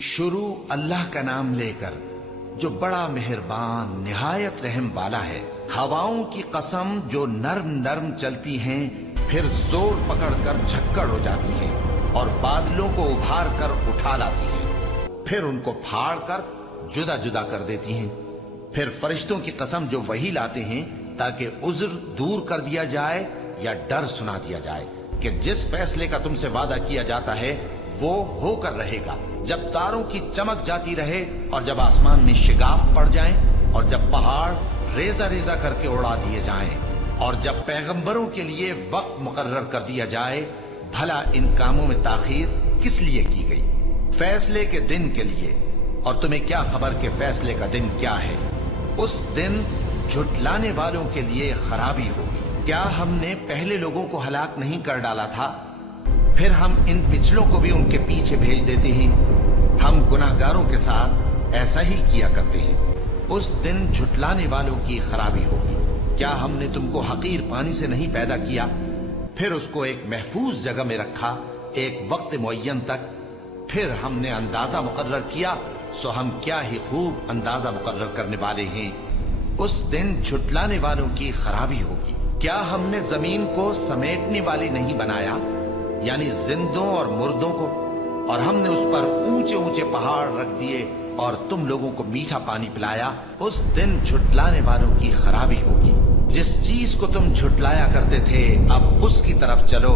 शुरू अल्लाह का नाम लेकर जो बड़ा मेहरबान निहायत रहम वाला है। हवाओं की कसम जो नर्म नर्म चलती हैं, फिर जोर पकड़कर झक्कड़ हो जाती हैं और बादलों को उभार कर उठा लाती हैं, फिर उनको फाड़ कर जुदा जुदा कर देती हैं। फिर फरिश्तों की कसम जो वही लाते हैं ताकि उज्र दूर कर दिया जाए या डर सुना दिया जाए कि जिस फैसले का तुमसे वादा किया जाता है वो होकर रहेगा। जब तारों की चमक जाती रहे और जब आसमान में शिगाफ पड़ जाएं और जब पहाड़ रेजा रेजा करके उड़ा दिए जाएं और जब पैगंबरों के लिए वक्त मुकर्रर कर दिया जाए, भला इन कामों में ताखीर किस लिए की गई? फैसले के दिन के लिए। और तुम्हें क्या खबर कि फैसले का दिन क्या है? उस दिन झुटलाने वालों के लिए खराबी होगी। क्या हमने पहले लोगों को हलाक नहीं कर डाला था? फिर हम इन पिछलों को भी उनके पीछे भेज देते हैं। हम गुनाहगारों के साथ ऐसा ही किया करते हैं। उस दिन झुटलाने वालों की खराबी होगी। क्या हमने तुमको हकीर पानी से नहीं पैदा किया, फिर उसको एक महफूज जगह में रखा एक वक्त मुअय्यन तक, फिर हमने अंदाजा मुकर्रर किया, सो हम क्या ही खूब अंदाजा मुकर्रर करने वाले हैं। उस दिन झुटलाने वालों की खराबी होगी। क्या हमने जमीन को समेटने वाली नहीं बनाया, यानी जिंदों और मुर्दों को, और हमने उस पर ऊंचे ऊंचे पहाड़ रख दिए और तुम लोगों को मीठा पानी पिलाया। उस दिन झुटलाने वालों की खराबी होगी। जिस चीज को तुम झुटलाया करते थे, अब उसकी तरफ चलो,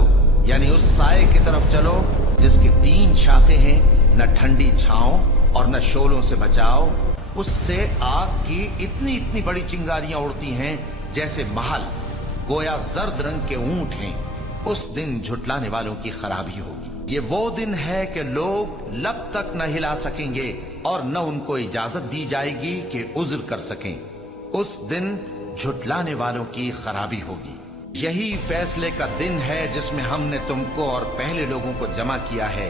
यानी उस साये की तरफ चलो जिसकी 3 शाखें हैं, न ठंडी छांव और न शोलों से बचाओ। उससे आग की इतनी इतनी बड़ी चिंगारियां उड़ती हैं जैसे महल, गोया जर्द रंग के ऊंट हैं। उस दिन झुटलाने वालों की खराबी होगी। ये वो दिन है कि लोग लब तक न हिला सकेंगे और न उनको इजाजत दी जाएगी कि उज्र कर सकें। उस दिन झुटलाने वालों की खराबी होगी। यही फैसले का दिन है जिसमें हमने तुमको और पहले लोगों को जमा किया है।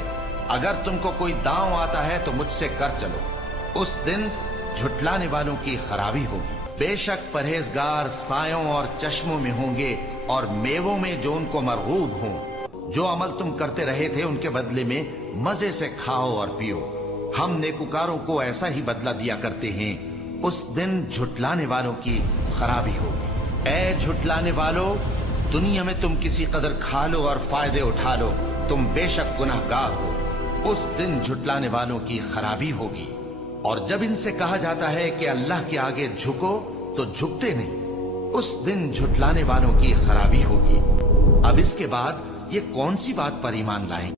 अगर तुमको कोई दांव आता है तो मुझसे कर चलो। उस दिन झुटलाने वालों की खराबी होगी। बेशक परहेजगार सायों और चश्मों में होंगे और मेवों में जो उनको मरगूब हों। जो अमल तुम करते रहे थे उनके बदले में मजे से खाओ और पियो। हम नेकुकारों को ऐसा ही बदला दिया करते हैं। उस दिन झुटलाने वालों की खराबी होगी। ऐ झुटलाने वालों, दुनिया में तुम किसी कदर खा लो और फायदे उठा लो, तुम बेशक गुनाहगार हो। उस दिन झुटलाने वालों की खराबी होगी। और जब इनसे कहा जाता है कि अल्लाह के आगे झुको तो झुकते नहीं। उस दिन झुटलाने वालों की खराबी होगी। अब इसके बाद ये कौन सी बात पर ईमान लाएंगे?